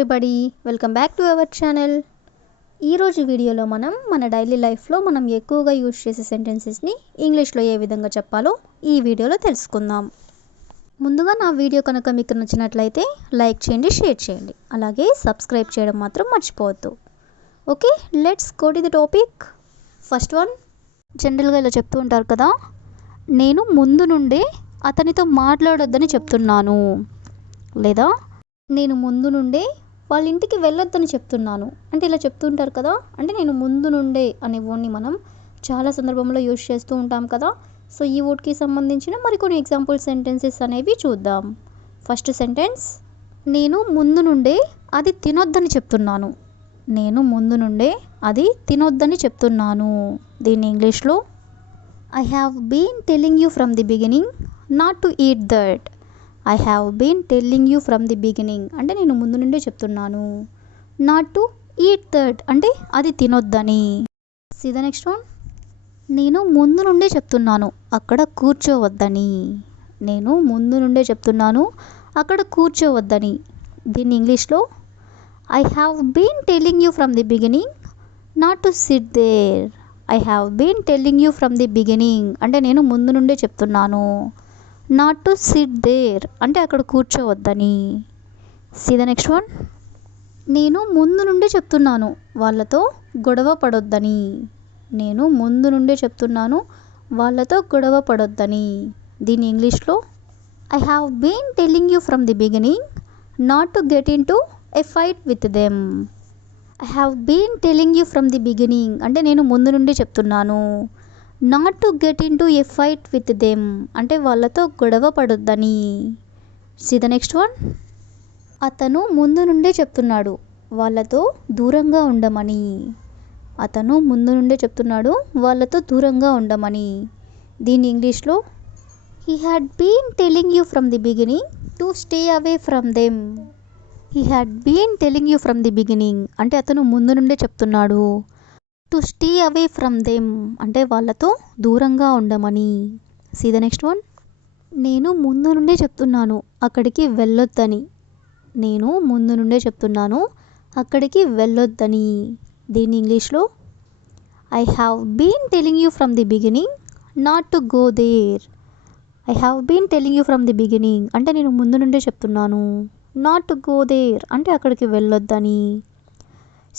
Everybody, welcome back to our channel. ఈరోజు వీడియోలో మన డైలీ లైఫ్లో మనం ఎక్కువగా యూజ్ చేసే సెంటెన్సెస్ని ఇంగ్లీష్లో ఏ విధంగా చెప్పాలో ఈ వీడియోలో తెలుసుకుందాం. ముందుగా నా వీడియో కనుక మీకు నచ్చినట్లయితే లైక్ చేయండి, షేర్ చేయండి, అలాగే సబ్స్క్రైబ్ చేయడం మాత్రం మర్చిపోవద్దు. Okay, let's go to the topic. First one, జనరల్గా ఇలా చెప్తూ ఉంటారు కదా, నేను ముందు నుండే అతనితో మాట్లాడొద్దని చెప్తున్నాను, లేదా నేను ముందు నుండే వాళ్ళ ఇంటికి వెళ్ళొద్దని చెప్తున్నాను. అంటే ఇలా చెప్తుంటారు కదా, అంటే నేను ముందు నుండే అనే వర్డ్ని మనం చాలా సందర్భంలో యూజ్ చేస్తూ ఉంటాం కదా. సో ఈ వర్డ్కి సంబంధించిన మరికొన్ని ఎగ్జాంపుల్ సెంటెన్సెస్ అనేవి చూద్దాం. ఫస్ట్ సెంటెన్స్, నేను ముందు నుండే అది తినొద్దని చెప్తున్నాను. నేను ముందు నుండే అది తినొద్దని చెప్తున్నాను. దీన్ని ఇంగ్లీష్లో I have been telling you from the beginning not to eat that. I have been telling you from the beginning అంటే నేను ముందు నుండే చెప్తున్నాను. నాట్ టు ఈట్ దట్ అంటే అది తినొద్దని. సీ ద నెక్స్ట్ వన్, నేను ముందు నుండే చెప్తున్నాను అక్కడ కూర్చోవద్దని. నేను ముందు నుండే చెప్తున్నాను అక్కడ కూర్చోవద్దని. దీన్ని ఇంగ్లీష్లో I have been telling you from the beginning not to sit there. I have been telling you from the beginning అంటే నేను ముందు నుండే చెప్తున్నాను. నాట్ టు సిట్ దేర్ అంటే అక్కడ కూర్చోవద్దని. సీ ద నెక్స్ట్ వన్, నేను ముందు నుండే చెప్తున్నాను వాళ్ళతో గొడవ పడొద్దని. నేను ముందు నుండే చెప్తున్నాను వాళ్ళతో గొడవ పడొద్దని. దీని ఇంగ్లీష్లో I have been telling you from the beginning not to get into a fight with them. I have been telling you from the beginning అంటే నేను ముందు నుండే చెప్తున్నాను. Not to get into a fight with them అంటే వాళ్ళతో గొడవ పడొద్దని. See the next one, అతను ముందు నుండే చెప్తున్నాడు వాళ్ళతో దూరంగా ఉండమని. అతను ముందు నుండే చెప్తున్నాడు వాళ్ళతో దూరంగా ఉండమని. దీని ఇంగ్లీష్లో he had been telling you from the beginning to stay away from them. He had been telling you from the beginning అంటే అతను ముందు నుండే చెప్తున్నాడు to stay away from them అంటే వాళ్ళతో దూరంగా ఉండమని. సీ ద నెక్స్ట్ వన్, నేను ముందు నుండే చెప్తున్నాను అక్కడికి వెళ్ళొద్దని. నేను ముందు నుండే చెప్తున్నాను అక్కడికి వెళ్ళొద్దని. దీని ఇంగ్లీష్లో I have been telling you from the beginning not to go there. I have been telling you from the beginning అంటే నేను ముందు నుండే చెప్తున్నాను. నాట్ టు గో దేర్ అంటే అక్కడికి వెళ్ళొద్దని.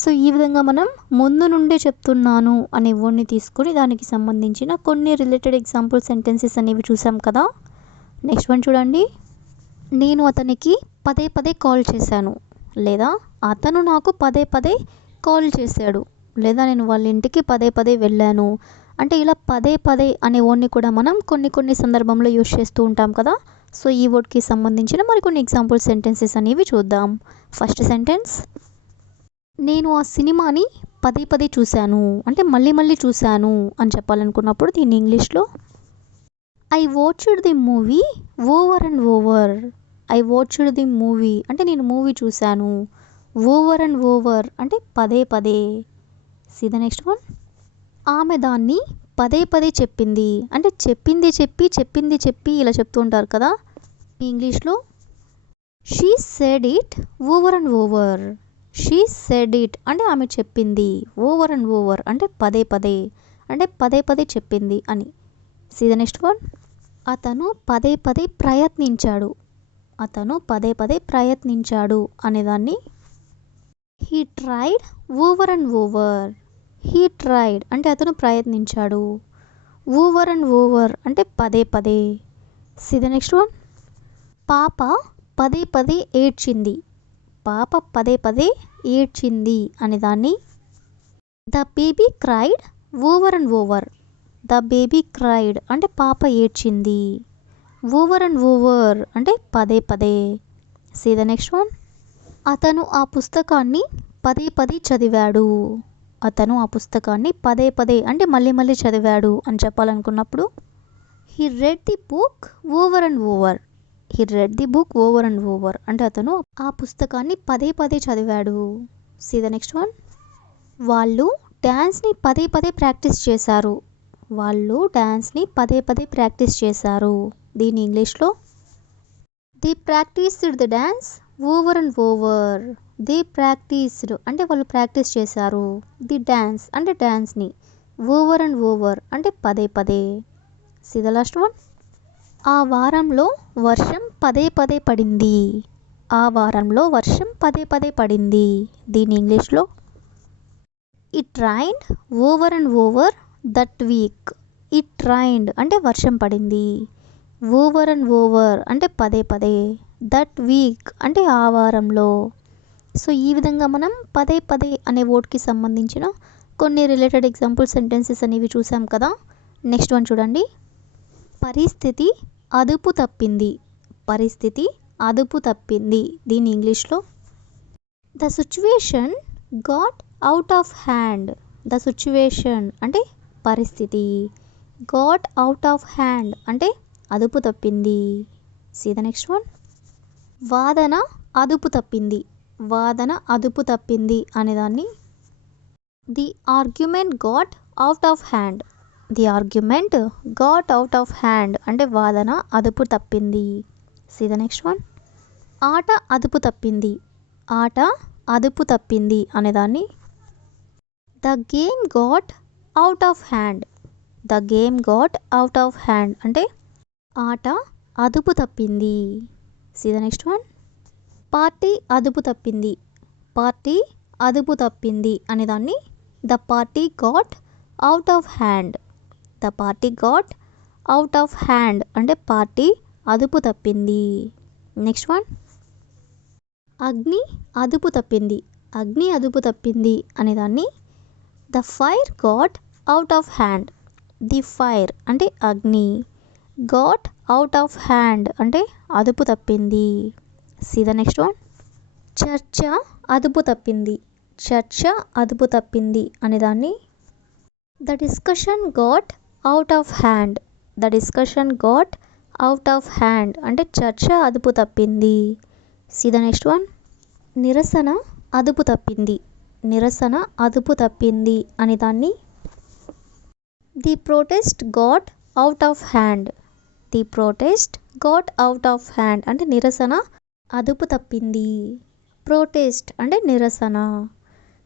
సో ఈ విధంగా మనం ముందు నుండే చెప్తున్నాను అనే వర్డ్ని తీసుకొని దానికి సంబంధించిన కొన్ని రిలేటెడ్ ఎగ్జాంపుల్ సెంటెన్సెస్ అనేవి చూసాం కదా. నెక్స్ట్ వన్ చూడండి, నేను అతనికి పదే పదే కాల్ చేశాను, లేదా అతను నాకు పదే పదే కాల్ చేశాడు, లేదా నేను వాళ్ళ ఇంటికి పదే పదే వెళ్ళాను. అంటే ఇలా పదే పదే అనే వర్డ్ని కూడా మనం కొన్ని సందర్భంలో యూజ్ చేస్తూ ఉంటాం కదా. సో ఈ వర్డ్కి సంబంధించిన మరికొన్ని ఎగ్జాంపుల్ సెంటెన్సెస్ అనేవి చూద్దాం. ఫస్ట్ సెంటెన్స్, నేను ఆ సినిమాని పదే పదే చూశాను అంటే మళ్ళీ చూశాను అని చెప్పాలనుకున్నప్పుడు దీన్ని ఇంగ్లీష్లో I watched the movie over and over. I watched the movie అంటే నేను మూవీ చూశాను. ఓవర్ అండ్ ఓవర్ అంటే పదే పదే. సీ ద నెక్స్ట్ వన్, ఆమె దాన్ని పదే పదే చెప్పింది అంటే చెప్పింది చెప్పి ఇలా చెప్తూ ఉంటారు కదా. ఇంగ్లీష్లో she said it over and over. She said it అంటే ఆమె చెప్పింది. ఓవర్ అండ్ ఓవర్ అంటే పదే పదే అంటే పదే పదే చెప్పింది అని. సీ ద నెక్స్ట్ వన్, అతను పదే పదే ప్రయత్నించాడు. అతను పదే పదే ప్రయత్నించాడు అనేదాన్ని he tried over and over. He tried అంటే అతను ప్రయత్నించాడు. ఓవర్ అండ్ ఓవర్ అంటే పదే పదే. సీ ద నెక్స్ట్ వన్, పాప పదే పదే ఏడ్చింది. పాప పదే పదే ఏడ్చింది అనేదాన్ని the baby cried over and over. The baby cried అంటే పాప ఏడ్చింది. ఓవర్ అండ్ ఓవర్ అంటే పదే పదే. సీ ద నెక్స్ట్ వన్, అతను ఆ పుస్తకాన్ని పదే పదే చదివాడు. అతను ఆ పుస్తకాన్ని పదే పదే అంటే మళ్ళీ చదివాడు అని చెప్పాలనుకున్నప్పుడు he read the book over and over. He read the book over and over అంటే అతను ఆ పుస్తకాన్ని పదే పదే చదివాడు. సీ ద నెక్స్ట్ వన్, వాళ్ళు డ్యాన్స్ని పదే పదే ప్రాక్టీస్ చేశారు. వాళ్ళు డ్యాన్స్ని పదే పదే ప్రాక్టీస్ చేశారు. దీని ఇంగ్లీష్లో they practised the dance over and over. They practised అంటే వాళ్ళు ప్రాక్టీస్ చేశారు. ది డాన్స్ అంటే డాన్స్ని. ఓవర్ అండ్ ఓవర్ అంటే పదే పదే. See the last one. ఆ వారంలో వర్షం పదే పదే పడింది. ఆ వారంలో వర్షం పదే పదే పడింది. దీని ఇంగ్లీష్లో it రైన్డ్ over and over that week. It రైన్డ్ అంటే వర్షం పడింది. ఓవర్ అండ్ ఓవర్ అంటే పదే పదే. దట్ వీక్ అంటే ఆ వారంలో. సో ఈ విధంగా మనం పదే పదే అనే వర్డ్కి సంబంధించిన కొన్ని రిలేటెడ్ ఎగ్జాంపుల్ సెంటెన్సెస్ అనేవి చూసాం కదా. నెక్స్ట్ వన్ చూడండి. పరిస్థితి అదుపు తప్పింది. పరిస్థితి అదుపు తప్పింది. దీని ఇంగ్లీష్లో the situation got out of hand. The situation అంటే పరిస్థితి. గాట్ అవుట్ ఆఫ్ హ్యాండ్ అంటే అదుపు తప్పింది. See the next one. వాదన అదుపు తప్పింది. వాదన అదుపు తప్పింది అనేదాన్ని the argument got out of hand. The argument got out of hand అంటే వాదన అదుపు తప్పింది. See the next one. ఆట అదుపు తప్పింది. ఆట అదుపు తప్పింది అనేదాన్ని the game got out of hand. The game got out of hand అంటే ఆట అదుపు తప్పింది. See the next one. Party అదుపు తప్పింది. పార్టీ అదుపు తప్పింది అనేదాన్ని the party got out of hand. The party got out of hand అంటే పార్టీ అదుపు తప్పింది. Next one. అగ్ని అదుపు తప్పింది. అగ్ని అదుపు తప్పింది అనేదాన్ని the fire got out of hand. The fire అంటే అగ్ని. గాట్ అవుట్ ఆఫ్ హ్యాండ్ అంటే అదుపు తప్పింది. See the next one. చర్చ అదుపు తప్పింది. చర్చ అదుపు తప్పింది అనేదాన్ని the discussion got out of hand. The discussion got out of hand అంటే చర్చ అదుపు తప్పింది. See the next one. నిరసన అదుపు తప్పింది. నిరసన అదుపు తప్పింది అనేదాన్ని the protest got out of hand. The protest got out of hand అంటే నిరసన అదుపు తప్పింది. ప్రొటెస్ట్ అంటే నిరసన.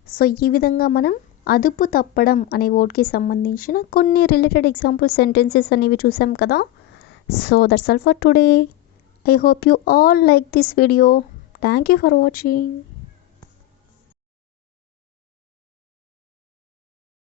సో ఈ విధంగా మనం అదుపు తప్పడం అనే వర్డ్కి సంబంధించిన కొన్ని రిలేటెడ్ ఎగ్జాంపుల్ సెంటెన్సెస్ అనేవి చూసాం కదా. So that's all for today. I hope you all like this video. Thank you for watching.